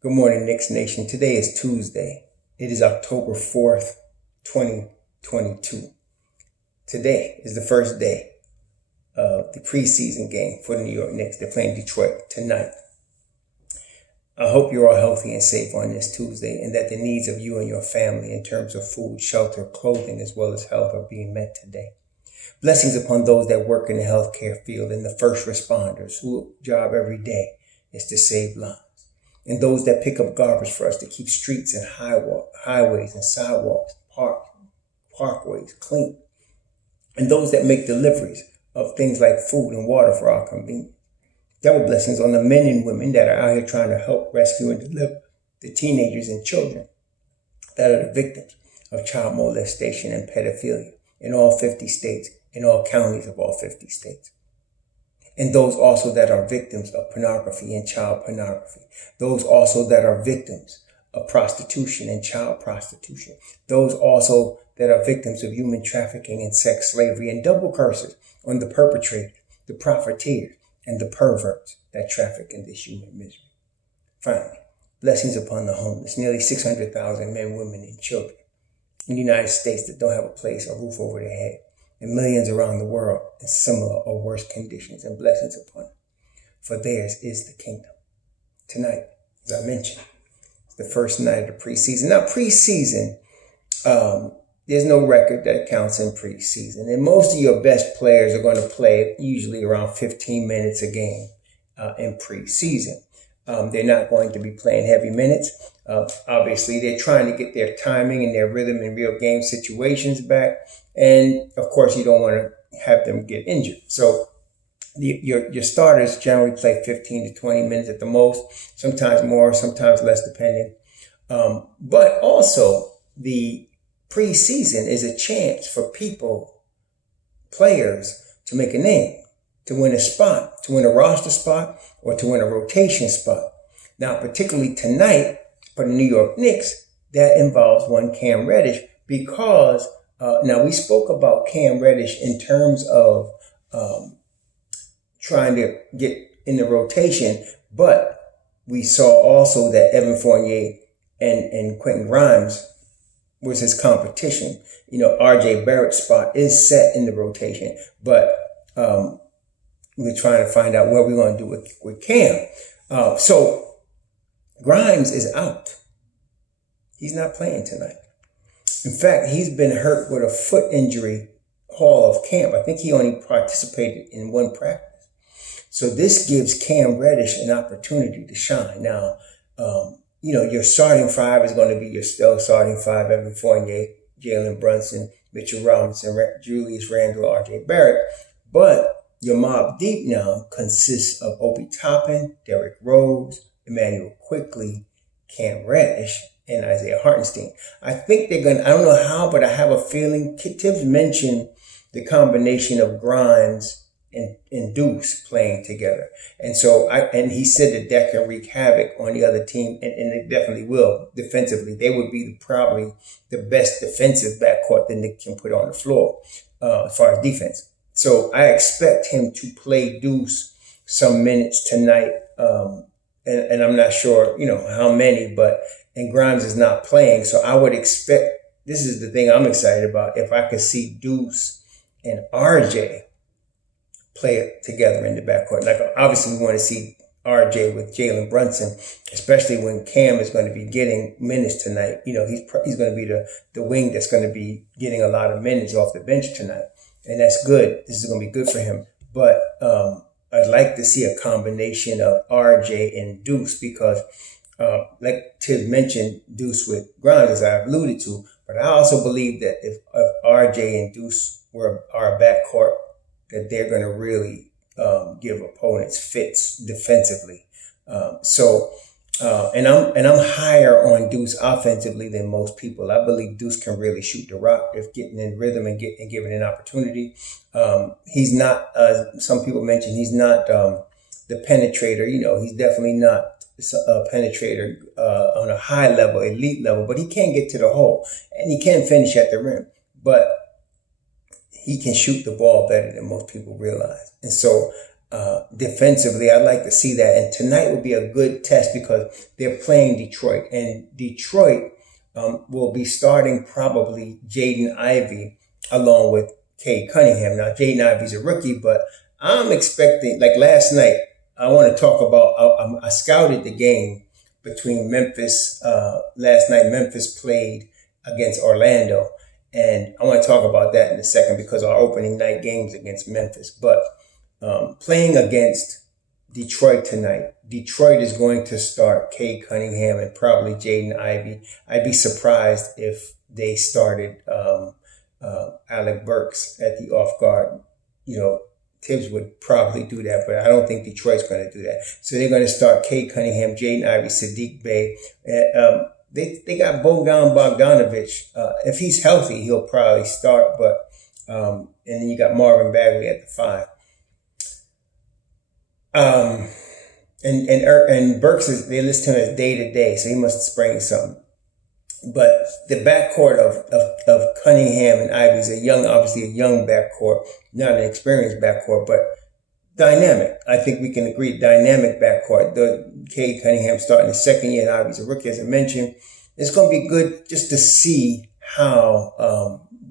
Good morning, Knicks Nation. Today is Tuesday. It is October 4th, 2022. Today is the first day of the preseason game for the New York Knicks. They're playing Detroit tonight. I hope you're all healthy and safe on this Tuesday and that the needs of you and your family in terms of food, shelter, clothing, as well as health are being met today. Blessings upon those that work in the healthcare field and the first responders whose job every day is to save lives. And those that pick up garbage for us to keep streets and highways and sidewalks, parkways clean. And those that make deliveries of things like food and water for our convenience. Double blessings on the men and women that are out here trying to help rescue and deliver the teenagers and children that are the victims of child molestation and pedophilia in all 50 states, in all counties of all 50 states. And those also that are victims of pornography and child pornography. Those also that are victims of prostitution and child prostitution. Those also that are victims of human trafficking and sex slavery, and double curses on the perpetrators, the profiteers, and the perverts that traffic in this human misery. Finally, blessings upon the homeless, nearly 600,000 men, women, and children in the United States that don't have a place or roof over their head, and millions around the world in similar or worse conditions, and blessings upon them. For theirs is the kingdom. Tonight, as I mentioned, it's the first night of the preseason. Now, preseason, there's no record that counts in preseason. And most of your best players are going to play usually around 15 minutes a game in preseason. They're not going to be playing heavy minutes. Obviously, they're trying to get their timing and their rhythm in real game situations back. And, of course, you don't want to have them get injured. So your starters generally play 15 to 20 minutes at the most, sometimes more, sometimes less, depending. But also, the preseason is a chance for players, to make a name, to win a spot, to win a roster spot, or to win a rotation spot. Now, particularly tonight for the New York Knicks, that involves one Cam Reddish because now we spoke about Cam Reddish in terms of trying to get in the rotation, but we saw also that Evan Fournier and Quentin Grimes was his competition. You know, RJ Barrett's spot is set in the rotation, but we're trying to find out what we're going to do with Cam. So Grimes is out. He's not playing tonight. In fact, he's been hurt with a foot injury all of camp. I think he only participated in one practice. So this gives Cam Reddish an opportunity to shine. Now, your starting five is going to be your still starting five: Evan Fournier, Jalen Brunson, Mitchell Robinson, Julius Randle, RJ Barrett. But your mob deep now consists of Obi Toppin, Derrick Rose, Emmanuel Quickley, Cam Reddish, and Isaiah Hartenstein. I think they're going to, I don't know how, but I have a feeling. Tibbs mentioned the combination of Grimes and Deuce playing together. And so, and he said that can wreak havoc on the other team, and it definitely will defensively. They would be probably the best defensive backcourt that Nick can put on the floor as far as defense. So I expect him to play Deuce some minutes tonight. And I'm not sure, how many, and Grimes is not playing. So I would expect, this is the thing I'm excited about, if I could see Deuce and RJ play it together in the backcourt. Like, obviously we want to see RJ with Jalen Brunson, especially when Cam is going to be getting minutes tonight. He's going to be the wing that's going to be getting a lot of minutes off the bench tonight. And that's good. This is going to be good for him. But I'd like to see a combination of RJ and Deuce because, like Tibbs mentioned, Deuce with Grimes, as I've alluded to. But I also believe that if RJ and Deuce are a backcourt, that they're going to really give opponents fits defensively. And I'm higher on Deuce offensively than most people. I believe Deuce can really shoot the rock if getting in rhythm and given an opportunity. He's not, some people mention he's not the penetrator. He's definitely not a penetrator on a high level, elite level, but he can get to the hole and he can finish at the rim. But he can shoot the ball better than most people realize. And so defensively. I'd like to see that. And tonight would be a good test because they're playing Detroit. And Detroit will be starting probably Jaden Ivey along with Cade Cunningham. Now, Jaden Ivey's a rookie, but I'm expecting, like last night, I want to talk about, I scouted the game between Memphis. Last night, Memphis played against Orlando. And I want to talk about that in a second because our opening night game's against Memphis. But playing against Detroit tonight, Detroit is going to start Cade Cunningham and probably Jaden Ivey. I'd be surprised if they started Alec Burks at the off guard. Tibbs would probably do that, but I don't think Detroit's going to do that. So they're going to start Cade Cunningham, Jaden Ivey, Sadiq Bey. They got Bogdan Bogdanovic. If he's healthy, he'll probably start. But and then you got Marvin Bagley at the 5. And Burks they list him as day to day, so he must have sprained something. But the backcourt of Cunningham and Ivey is obviously a young backcourt, not an experienced backcourt, but dynamic. I think we can agree, dynamic backcourt. The Cade Cunningham starting his second year, and Ivey's a rookie, as I mentioned. It's going to be good just to see how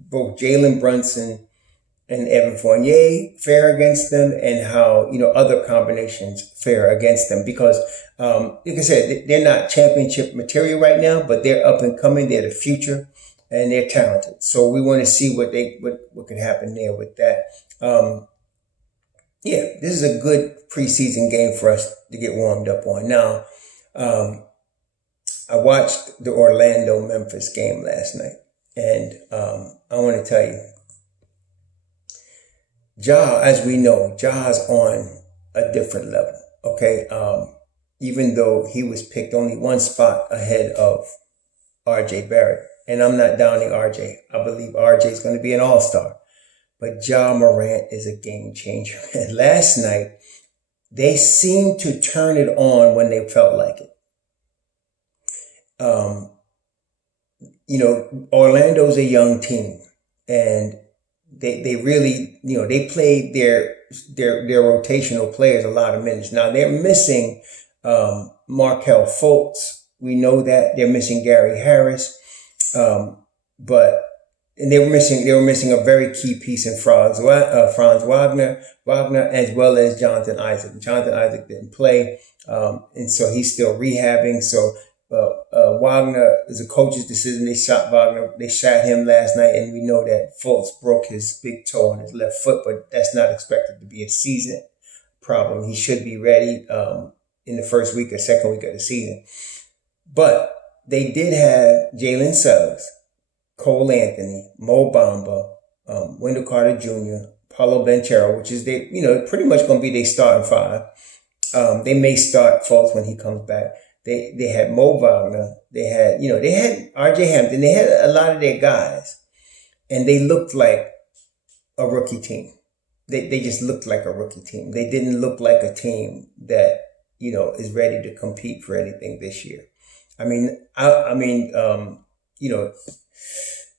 both Jalen Brunson and Evan Fournier fare against them, and how other combinations fare against them. Because, like I said, they're not championship material right now, but they're up and coming. They're the future, and they're talented. So we want to see what could happen there with that. This is a good preseason game for us to get warmed up on. Now, I watched the Orlando-Memphis game last night, and I want to tell you, as we know, Ja's on a different level, okay? Even though he was picked only one spot ahead of RJ Barrett. And I'm not downing RJ. I believe RJ is going to be an all-star. But Ja Morant is a game changer. And last night, they seemed to turn it on when they felt like it. Orlando's a young team, and they really, they played their rotational players a lot of minutes. Now they're missing Markelle Fultz. We know that they're missing Gary Harris, but they were missing a very key piece in Franz Wagner, as well as Jonathan Isaac. Jonathan Isaac didn't play, and so he's still rehabbing. So Wagner is a coach's decision. They shot Wagner. They shot him last night, and we know that Fultz broke his big toe on his left foot, but that's not expected to be a season problem. He should be ready in the first week or second week of the season. But they did have Jalen Suggs, Cole Anthony, Mo Bamba, Wendell Carter Jr., Paulo Banchero, which is pretty much going to be their starting 5. They may start Fultz when he comes back. They had Mo Wagner. They had RJ Hampton. They had a lot of their guys, and they looked like a rookie team. They just looked like a rookie team. They didn't look like a team that is ready to compete for anything this year.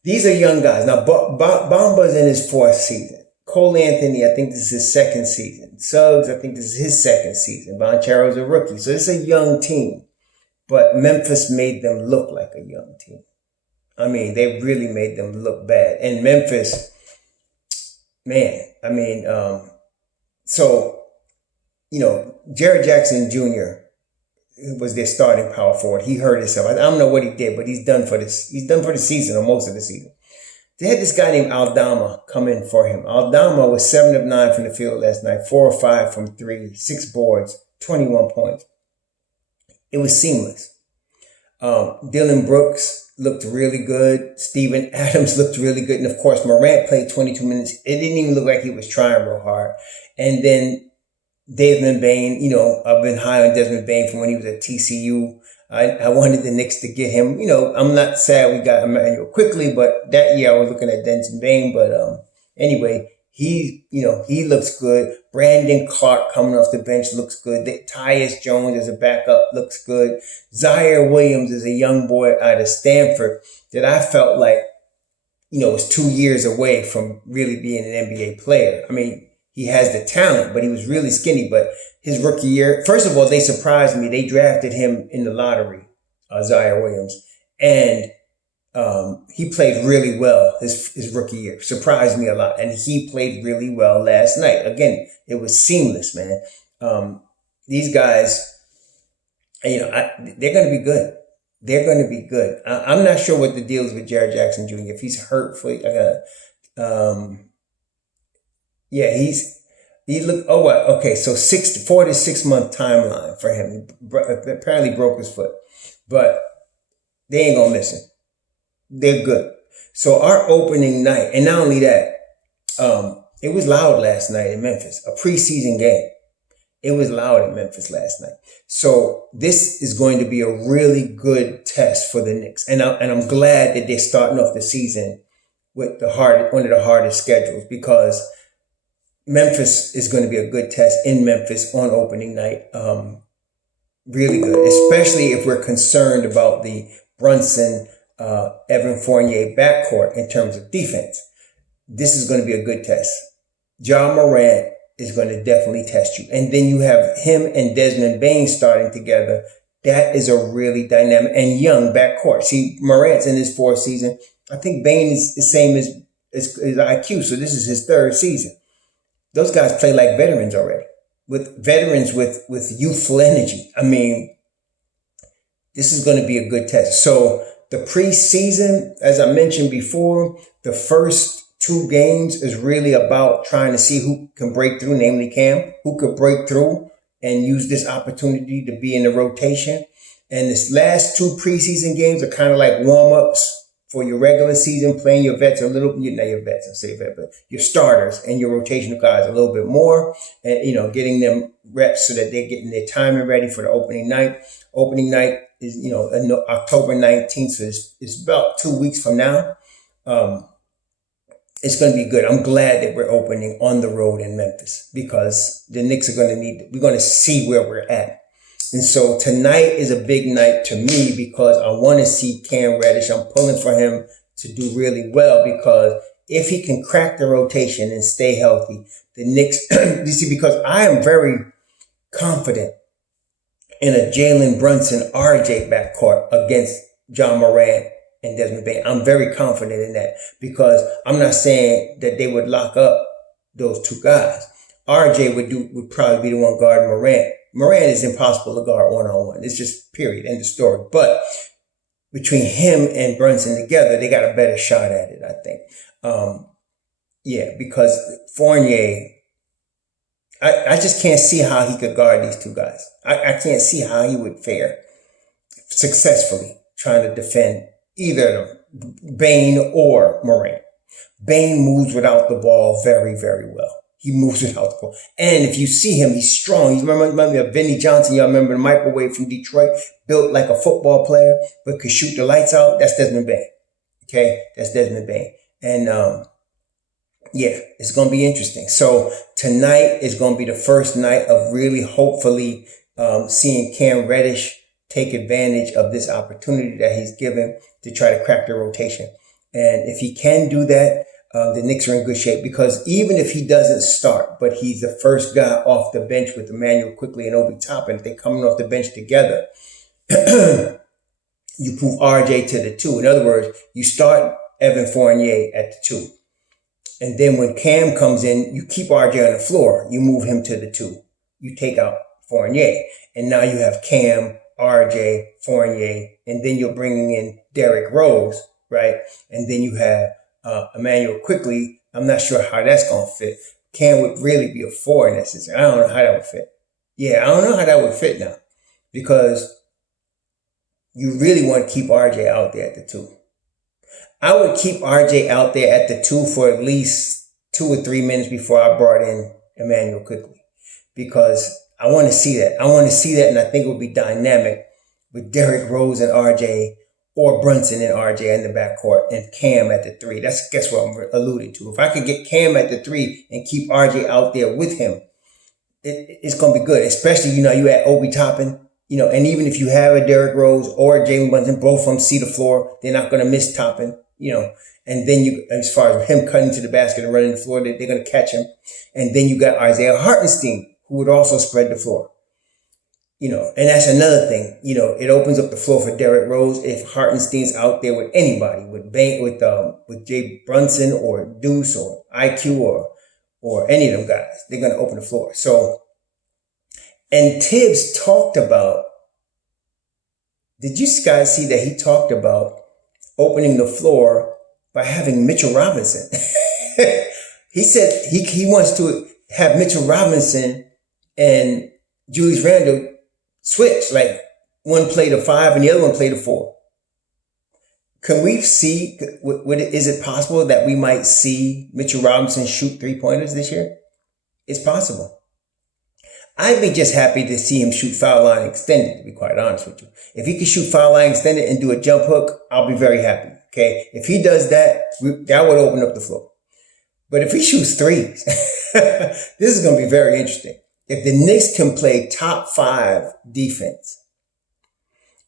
These are young guys. Now, Bamba's in his 4th season. Cole Anthony, I think this is his 2nd season. Suggs, I think this is his 2nd season. Banchero's a rookie. So it's a young team. But Memphis made them look like a young team. They really made them look bad. And Memphis, Jared Jackson Jr. was their starting power forward. He hurt himself. I don't know what he did, but he's done for this. He's done for the season, or most of the season. They had this guy named Aldama come in for him. Aldama was 7 of 9 from the field last night, 4 of 5 from 3, 6 boards, 21 points. It was seamless. Dylan Brooks looked really good. Steven Adams looked really good. And of course, Morant played 22 minutes. It didn't even look like he was trying real hard. And then Desmond Bane, I've been high on Desmond Bane from when he was at TCU. I wanted the Knicks to get him. I'm not sad we got Emmanuel quickly, but that year I was looking at Desmond Bane. But anyway, he looks good. Brandon Clark coming off the bench looks good. Tyus Jones as a backup looks good. Zaire Williams is a young boy out of Stanford that I felt like, was 2 years away from really being an NBA player. He has the talent, but he was really skinny. But his rookie year, first of all, they surprised me. They drafted him in the lottery, Zaire Williams, and he played really well his rookie year. Surprised me a lot, and he played really well last night. Again, it was seamless, man. These guys, they're going to be good. They're going to be good. I'm not sure what the deal is with Jared Jackson Jr. If he's hurt for, he looked. Oh, what? Okay, so 4 to 6 month timeline for him. Apparently broke his foot, but they ain't gonna miss him. They're good. So our opening night, and not only that, it was loud last night in Memphis. A preseason game. It was loud in Memphis last night. So this is going to be a really good test for the Knicks. And I'm glad that they're starting off the season with one of the hardest schedules, because Memphis is going to be a good test in Memphis on opening night. Really good, especially if we're concerned about the Brunson, Evan Fournier backcourt in terms of defense. This is going to be a good test. Ja Morant is going to definitely test you. And then you have him and Desmond Bane starting together. That is a really dynamic and young backcourt. See, Morant's in his 4th season. I think Bane is the same as IQ, so this is his 3rd season. Those guys play like veterans already, with veterans with youthful energy. I mean, this is going to be a good test. So the preseason, as I mentioned before, the first 2 games is really about trying to see who can break through, namely Cam, who could break through and use this opportunity to be in the rotation. And this last 2 preseason games are kind of like warm-ups for your regular season, playing your vets a little, not your vets, I say vet, but your starters and your rotational guys a little bit more, and, getting them reps so that they're getting their timing ready for the opening night. Opening night is, October 19th, so it's about 2 weeks from now. It's going to be good. I'm glad that we're opening on the road in Memphis, because the Knicks are going to we're going to see where we're at. And so tonight is a big night to me, because I want to see Cam Reddish. I'm pulling for him to do really well, because if he can crack the rotation and stay healthy, the Knicks, you see, because I am very confident in a Jalen Brunson RJ backcourt against John Morant and Desmond Bane. I'm very confident in that, because I'm not saying that they would lock up those 2 guys. RJ would probably be the one guarding Morant. Morant is impossible to guard one-on-one. It's just period, end of story. But between him and Brunson together, they got a better shot at it, I think. Because Fournier, I just can't see how he could guard these 2 guys. I can't see how he would fare successfully trying to defend either of them, Bane or Morant. Bane moves without the ball very, very well. He moves without the ball. And if you see him, he's strong. He reminds me of Vinnie Johnson. Y'all remember the microwave from Detroit? Built like a football player, but could shoot the lights out. That's Desmond Bane. Okay? That's Desmond Bane. And, it's going to be interesting. So tonight is going to be the first night of really hopefully seeing Cam Reddish take advantage of this opportunity that he's given to try to crack the rotation. And if he can do that, the Knicks are in good shape, because even if he doesn't start, but he's the first guy off the bench with Emmanuel Quickly and Obi Toppin, if they're coming off the bench together, you move RJ to the 2. In other words, you start Evan Fournier at the 2. And then when Cam comes in, you keep RJ on the floor. You move him to the 2. You take out Fournier. And now you have Cam, RJ, Fournier, and then you're bringing in Derrick Rose, right? And then you have Emmanuel Quickly. I'm not sure how that's going to fit. Cam would really be a 4 in that system. I don't know how that would fit. I don't know how that would fit now, because you really want to keep RJ out there at the 2. I would keep RJ out there at the 2 for at least 2 or 3 minutes before I brought in Emmanuel Quickly, because I want to see that. And I think it would be dynamic with Derrick Rose and RJ, or Brunson and RJ in the backcourt, and Cam at the 3. That's what I'm alluding to. If I could get Cam at the 3 and keep RJ out there with him, it's going to be good. Especially, you add Obi Toppin, and even if you have a Derrick Rose or a Jalen Brunson, both of them see the floor, they're not going to miss Toppin. and then as far as him cutting to the basket and running the floor, they're going to catch him. And then you got Isaiah Hartenstein, who would also spread the floor. And that's another thing. It opens up the floor for DRose if Hartenstein's out there with anybody, with Jay Brunson or Deuce or IQ or any of them guys. They're going to open the floor. So, and Tibbs talked about, did you guys see that he talked about opening the floor by having Mitchell Robinson? He said he wants to have Mitchell Robinson and Julius Randle switch, like one play to 5 and the other one play to 4. Can we see, is it possible that we might see Mitchell Robinson shoot 3-pointers this year? It's possible. I'd be just happy to see him shoot foul line extended, to be quite honest with you. If he could shoot foul line extended and do a jump hook, I'll be very happy. Okay. If he does that, that would open up the floor. But if he shoots threes, this is going to be very interesting. If the Knicks can play top 5 defense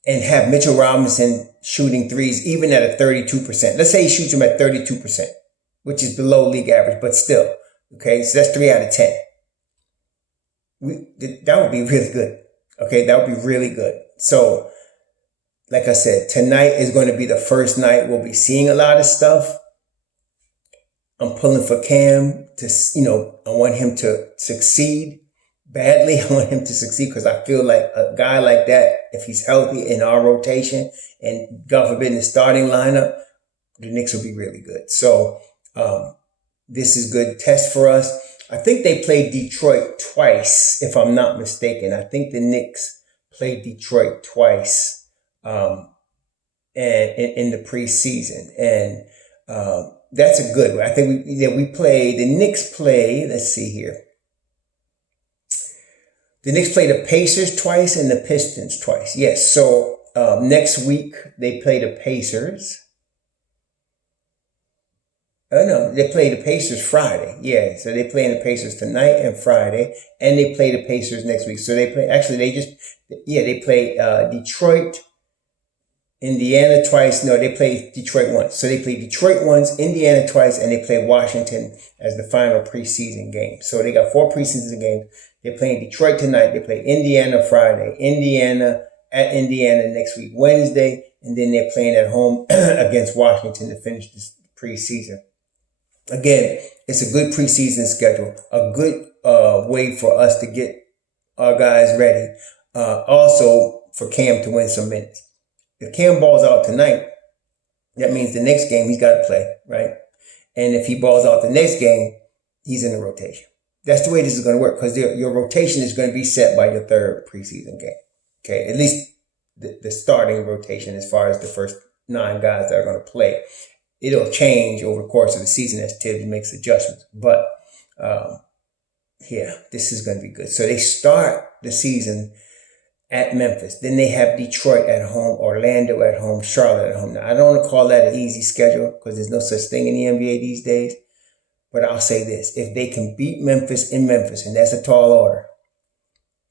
and have Mitchell Robinson shooting threes, even at a 32%, let's say he shoots them at 32%, which is below league average, but still, okay, so that's 3 out of 10. That would be really good. Okay, that would be really good. So, like I said, tonight is going to be the first night we'll be seeing a lot of stuff. I'm pulling for Cam to, I want him to succeed badly. I want him to succeed because I feel like a guy like that, if he's healthy in our rotation and God forbid in the starting lineup, the Knicks will be really good. So, this is good test for us. I think they played Detroit twice, if I'm not mistaken. I think the Knicks played Detroit twice and in the preseason. And that's a good one. I think the Knicks play, let's see here. The Knicks play the Pacers twice and the Pistons twice. Yes, so next week they play the Pacers. Oh, no, they play the Pacers Friday. Yeah, so they play the Pacers tonight and Friday, and they play the Pacers next week. So they play, they play Detroit, Indiana twice. No, they play Detroit once. So they play Detroit once, Indiana twice, and they play Washington as the final preseason game. So they got 4 preseason games. They're playing Detroit tonight. They play Indiana Friday, Indiana at Indiana next week, Wednesday, and then they're playing at home against Washington to finish this preseason. Again, it's a good preseason schedule, a good way for us to get our guys ready. Also, for Cam to win some minutes. If Cam balls out tonight, that means the next game he's got to play, right? And if he balls out the next game, he's in the rotation. That's the way this is going to work because your rotation is going to be set by your 3rd preseason game. Okay, at least the starting rotation as far as the first 9 guys that are going to play. It'll change over the course of the season as Tibbs makes adjustments. But, this is going to be good. So they start the season at Memphis. Then they have Detroit at home, Orlando at home, Charlotte at home. Now, I don't want to call that an easy schedule because there's no such thing in the NBA these days. But I'll say this. If they can beat Memphis in Memphis, and that's a tall order,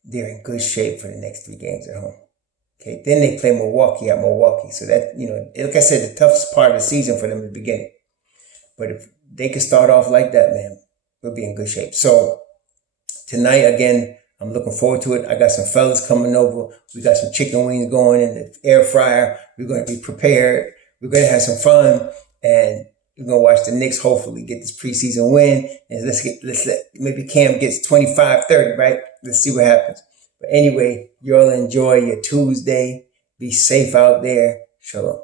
they're in good shape for the next 3 games at home. Okay, then they play Milwaukee at Milwaukee. So that, like I said, the toughest part of the season for them is the beginning. But if they can start off like that, man, we'll be in good shape. So tonight, again, I'm looking forward to it. I got some fellas coming over. We got some chicken wings going in the air fryer. We're going to be prepared. We're going to have some fun. And we're going to watch the Knicks hopefully get this preseason win. And maybe Cam gets 25-30, right? Let's see what happens. But anyway, you all enjoy your Tuesday. Be safe out there. Shalom.